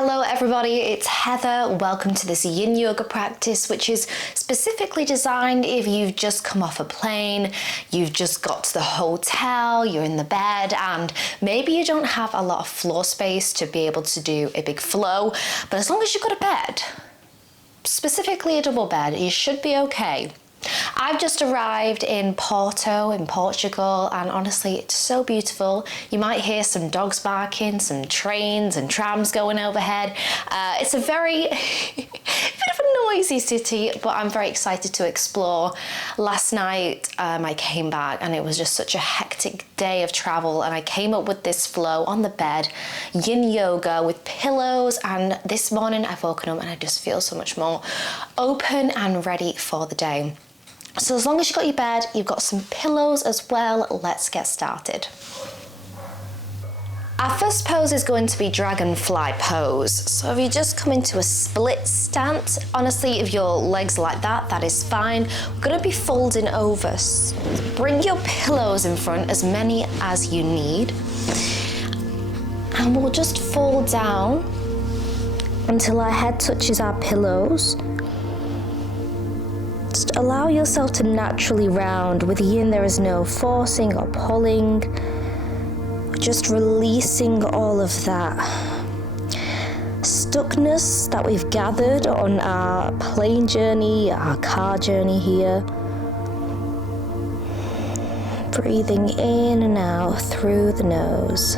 Hello everybody, it's Heather. Welcome to this Yin Yoga practice, which is specifically designed if you've just come off a plane, you've just got to the hotel, you're in the bed, and maybe you don't have a lot of floor space to be able to do a big flow, but as long as you've got a bed, specifically a double bed, you should be okay. I've just arrived in Porto in Portugal, and honestly it's so beautiful. You might hear some dogs barking, some trains and trams going overhead. It's a very bit of a noisy city, but I'm very excited to explore. Last night I came back and it was just such a hectic day of travel, and I came up with this flow on the bed, Yin Yoga with pillows, and this morning I've woken up and I just feel so much more open and ready for the day. So as long as you've got your bed, you've got some pillows as well, let's get started. Our first pose is going to be dragonfly pose. So if you just come into a split stance, honestly, if your legs are like that, that is fine. We're going to be folding over. So bring your pillows in front, as many as you need. And we'll just fall down until our head touches our pillows. Just allow yourself to naturally round. With Yin, there is no forcing or pulling. Just releasing all of that stuckness that we've gathered on our plane journey, our car journey here. Breathing in and out through the nose.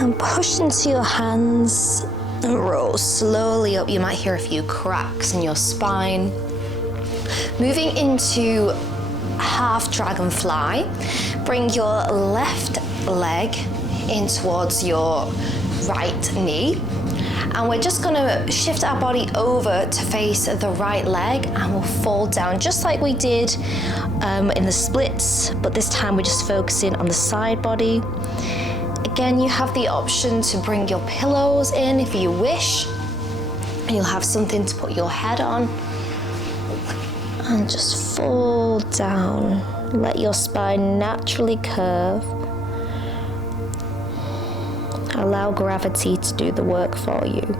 And push into your hands and roll slowly up. You might hear a few cracks in your spine. Moving into half dragonfly, bring your left leg in towards your right knee. And we're just gonna shift our body over to face the right leg, and we'll fall down just like we did in the splits, but this time we're just focusing on the side body. Again, you have the option to bring your pillows in if you wish. You'll have something to put your head on. And just fall down. Let your spine naturally curve. Allow gravity to do the work for you.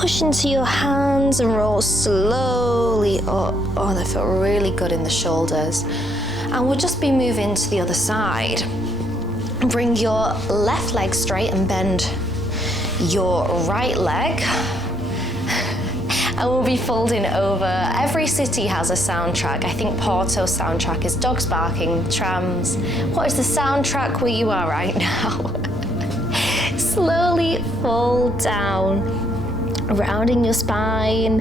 push into your hands and roll slowly up. Oh, they feel really good in the shoulders. And we'll just be moving to the other side. Bring your left leg straight and bend your right leg. And we'll be folding over. Every city has a soundtrack. I think Porto's soundtrack is dogs barking, trams. What is the soundtrack where you are right now? Slowly fold down, rounding your spine,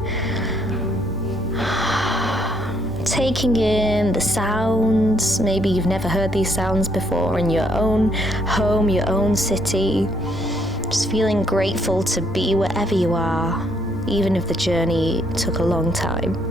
taking in the sounds. Maybe you've never heard these sounds before in your own home, your own city. Just feeling grateful to be wherever you are, even if the journey took a long time.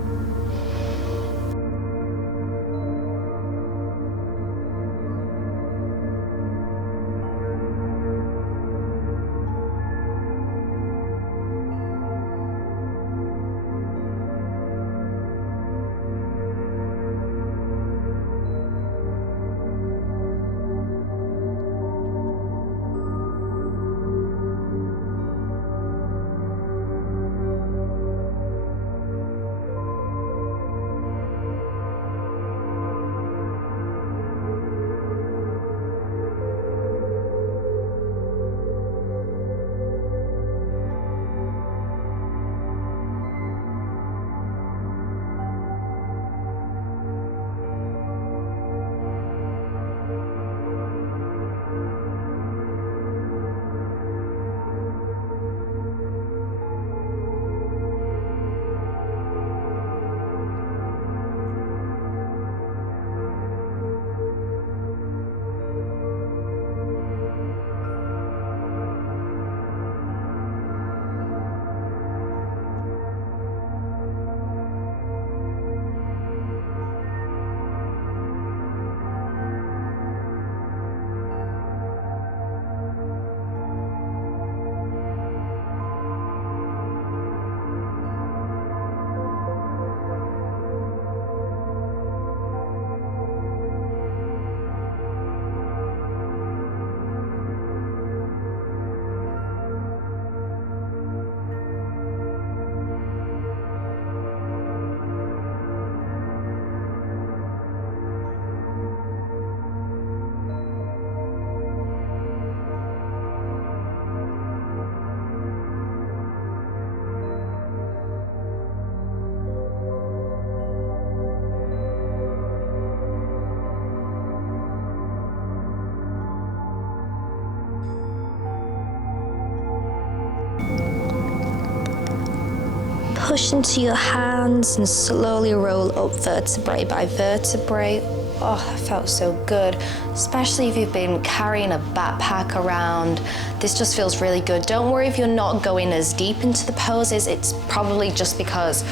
Push into your hands and slowly roll up vertebrae by vertebrae. Oh, that felt so good, especially if you've been carrying a backpack around. This just feels really good. Don't worry if you're not going as deep into the poses. It's probably just because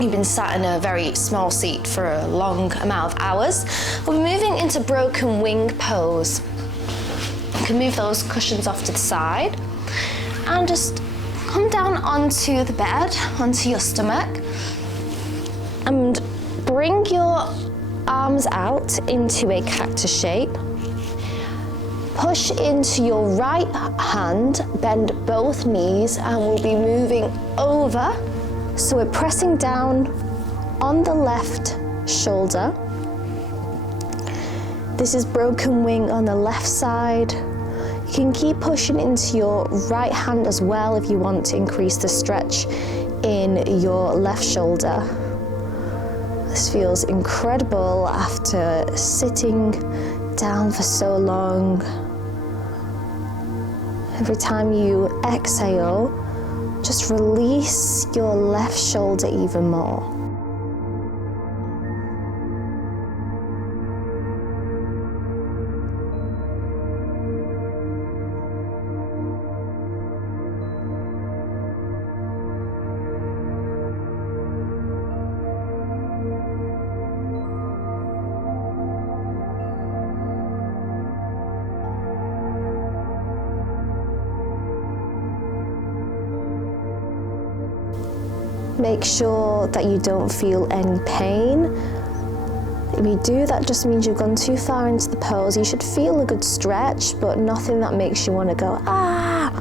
you've been sat in a very small seat for a long amount of hours. We'll be moving into broken wing pose. You can move those cushions off to the side and just come down onto the bed, onto your stomach, and bring your arms out into a cactus shape. Push into your right hand, bend both knees, and we'll be moving over. So we're pressing down on the left shoulder. This is broken wing on the left side. You can keep pushing into your right hand as well if you want to increase the stretch in your left shoulder. This feels incredible after sitting down for so long. Every time you exhale, just release your left shoulder even more. Make sure that you don't feel any pain. If you do, that just means you've gone too far into the pose. You should feel a good stretch, but nothing that makes you want to go, ah!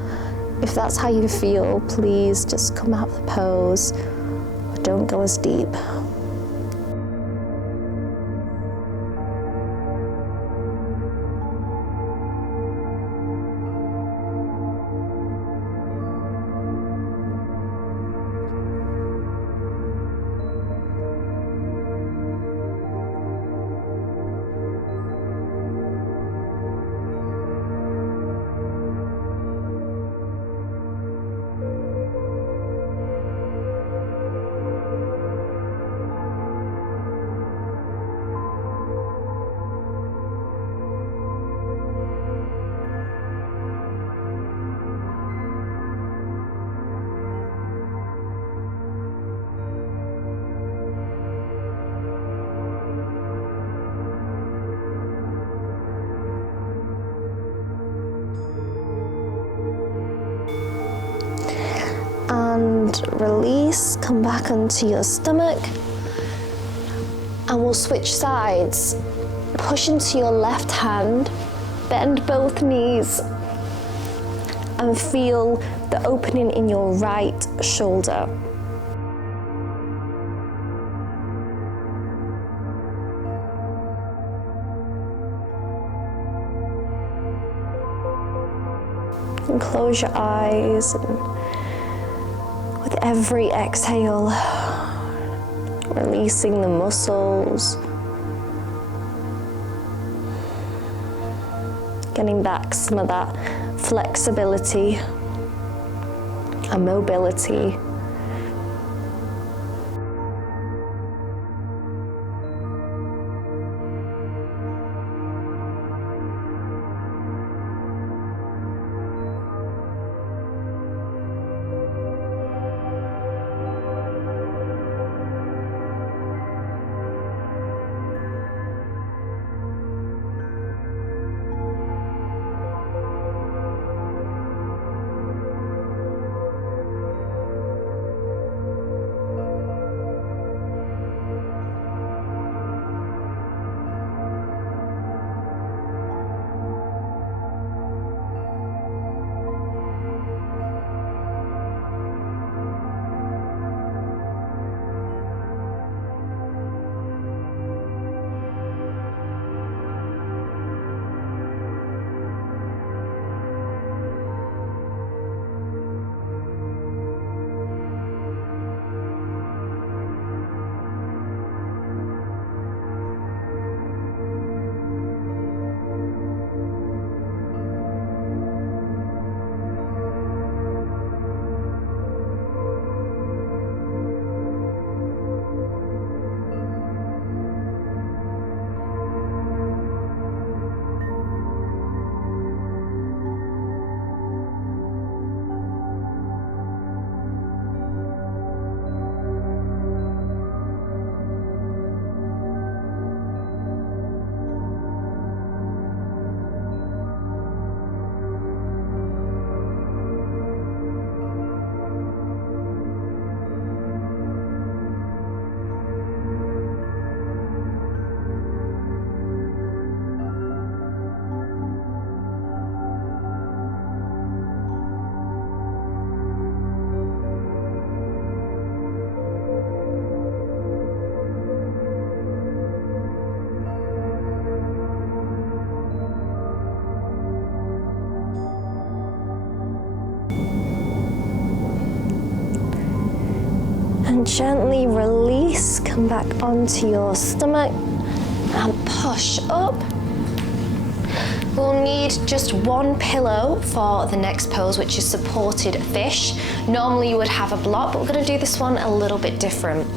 If that's how you feel, please just come out of the pose, but don't go as deep. And release, come back onto your stomach, and we'll switch sides. Push into your left hand, bend both knees, and feel the opening in your right shoulder. And close your eyes, and with every exhale, releasing the muscles, getting back some of that flexibility and mobility. And gently release, come back onto your stomach and push up. We'll need just one pillow for the next pose, which is supported fish. Normally you would have a block, but we're going to do this one a little bit different.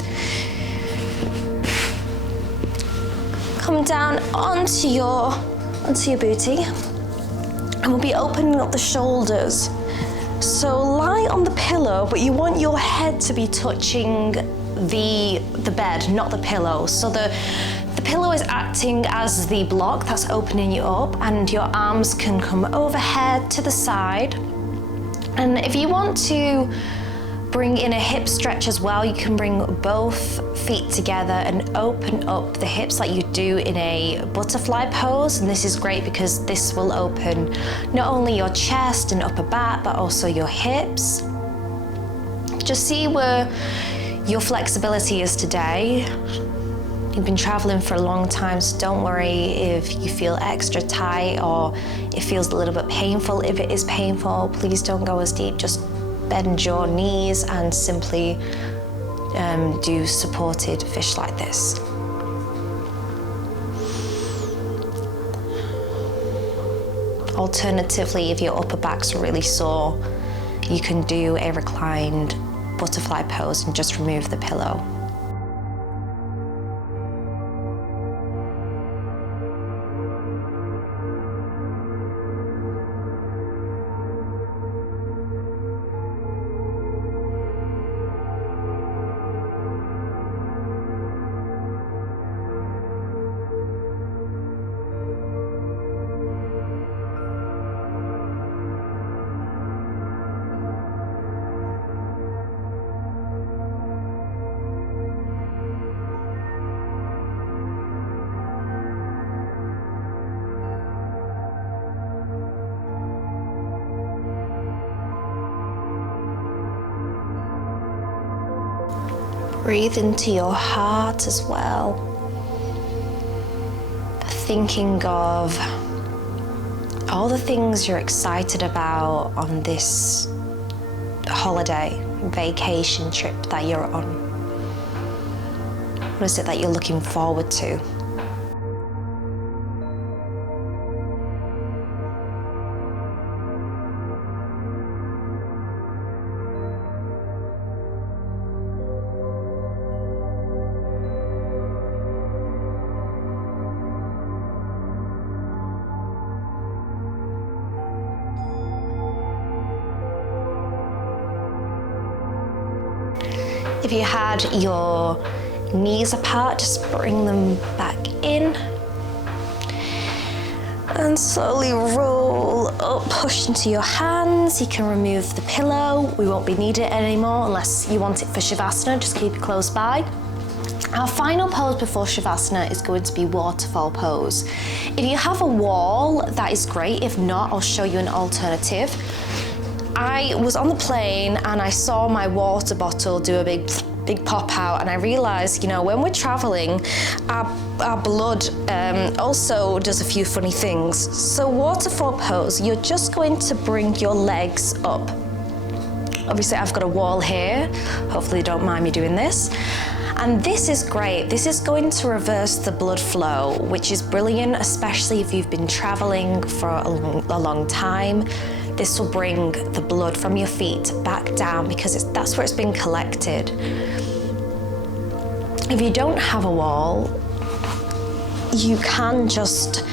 Come down onto your booty, and we'll be opening up the shoulders. So lie on the pillow, but you want your head to be touching the bed, not the pillow. So the pillow is acting as the block that's opening you up, and your arms can come overhead to the side. And if you want to Bring in a hip stretch as well. You can bring both feet together and open up the hips like you do in a butterfly pose. And this is great because this will open not only your chest and upper back, but also your hips. Just see where your flexibility is today. You've been traveling for a long time, so don't worry if you feel extra tight or it feels a little bit painful. If it is painful, please don't go as deep. Just bend your knees and simply do supported fish like this. Alternatively, if your upper back's really sore, you can do a reclined butterfly pose and just remove the pillow. Breathe into your heart as well. Thinking of all the things you're excited about on this holiday, vacation trip that you're on. What is it that you're looking forward to? If you had your knees apart, just bring them back in. And slowly roll up, push into your hands. You can remove the pillow. We won't be needing it anymore unless you want it for Shavasana. Just keep it close by. Our final pose before Shavasana is going to be waterfall pose. If you have a wall, that is great. If not, I'll show you an alternative. I was on the plane and I saw my water bottle do a big pop out, and I realized, when we're traveling, our blood also does a few funny things. So waterfall pose, you're just going to bring your legs up. Obviously I've got a wall here, hopefully you don't mind me doing this. And this is great. This is going to reverse the blood flow, which is brilliant, especially if you've been traveling for a long time. This will bring the blood from your feet back down because that's where it's been collected. If you don't have a wall, you can just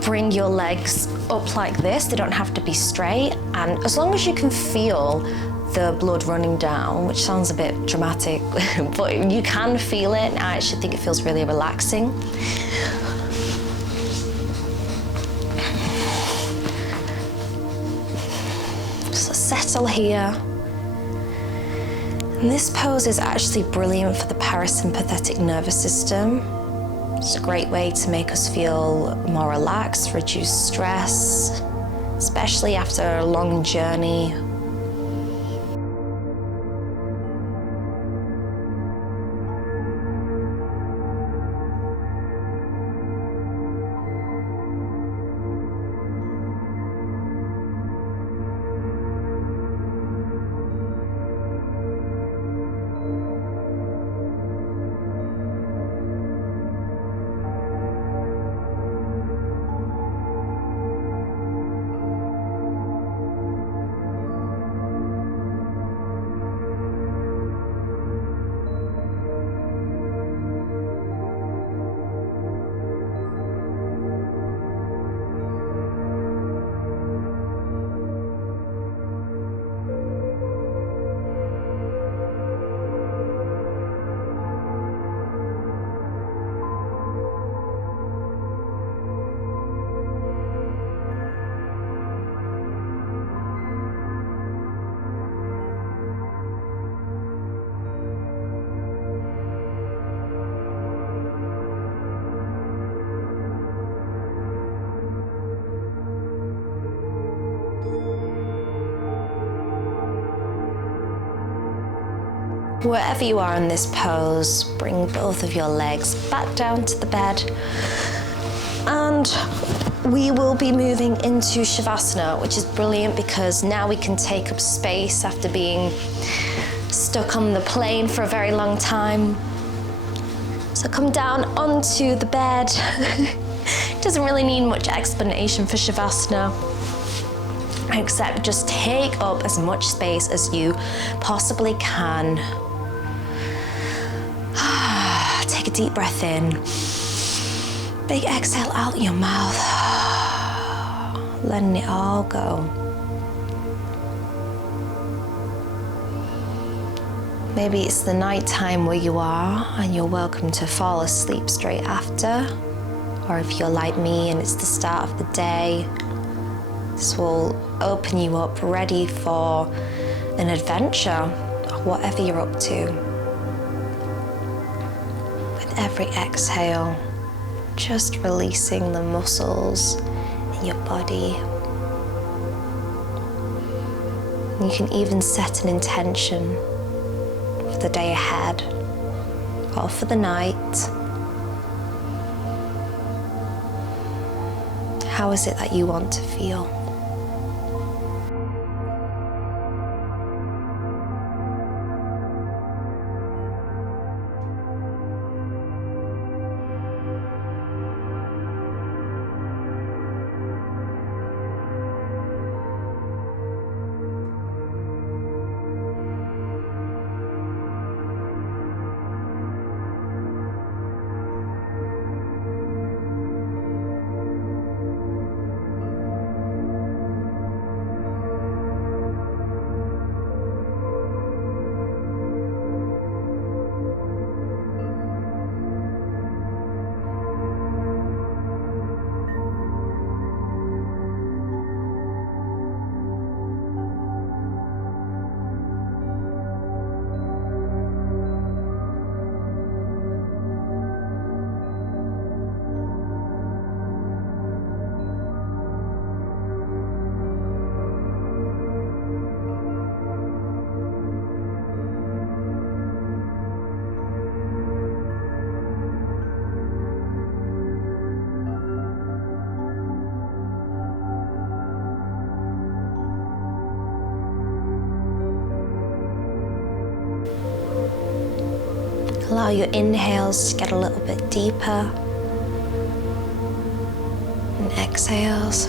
bring your legs up like this. They don't have to be straight. And as long as you can feel the blood running down, which sounds a bit dramatic, but you can feel it. I actually think it feels really relaxing. So settle here. And this pose is actually brilliant for the parasympathetic nervous system. It's a great way to make us feel more relaxed, reduce stress, especially after a long journey. Wherever you are in this pose, bring both of your legs back down to the bed. And we will be moving into Shavasana, which is brilliant because now we can take up space after being stuck on the plane for a very long time. So come down onto the bed. Doesn't really need much explanation for Shavasana, except just take up as much space as you possibly can. Take a deep breath in. Big exhale out your mouth. Letting it all go. Maybe it's the night time where you are and you're welcome to fall asleep straight after. Or if you're like me and it's the start of the day, this will open you up ready for an adventure, whatever you're up to. With every exhale, just releasing the muscles in your body. You can even set an intention for the day ahead or for the night. How is it that you want to feel? Allow your inhales to get a little bit deeper, and exhales.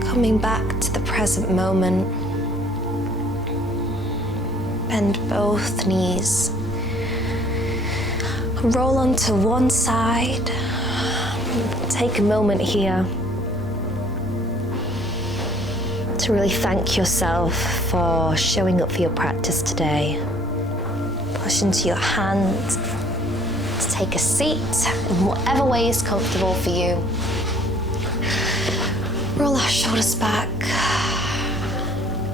Coming back to the present moment. Bend both knees. Roll onto one side. Take a moment here to really thank yourself for showing up for your practice today. Push into your hands to take a seat in whatever way is comfortable for you. Roll our shoulders back.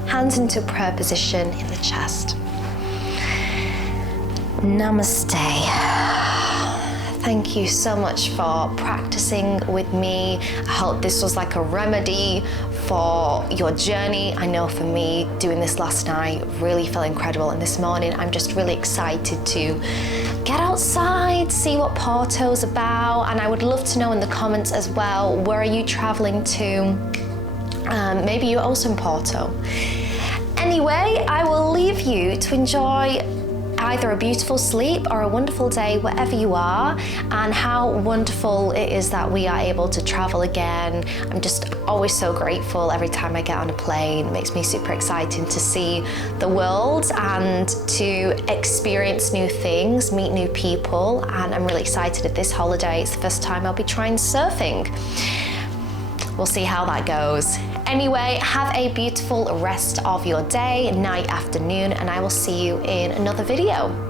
Hands into prayer position in the chest. Namaste. Thank you so much for practicing with me. I hope this was like a remedy for your journey. I know for me, doing this last night really felt incredible, and this morning I'm just really excited to get outside, see what Porto's about, and I would love to know in the comments as well, where are you traveling to? Maybe you're also in Porto. Anyway, I will leave you to enjoy either a beautiful sleep or a wonderful day wherever you are, and how wonderful it is that we are able to travel again. I'm just always so grateful every time I get on a plane. It makes me super excited to see the world and to experience new things, meet new people, and I'm really excited at this holiday. It's the first time I'll be trying surfing. We'll see how that goes. Anyway, have a beautiful rest of your day, night, afternoon, and I will see you in another video.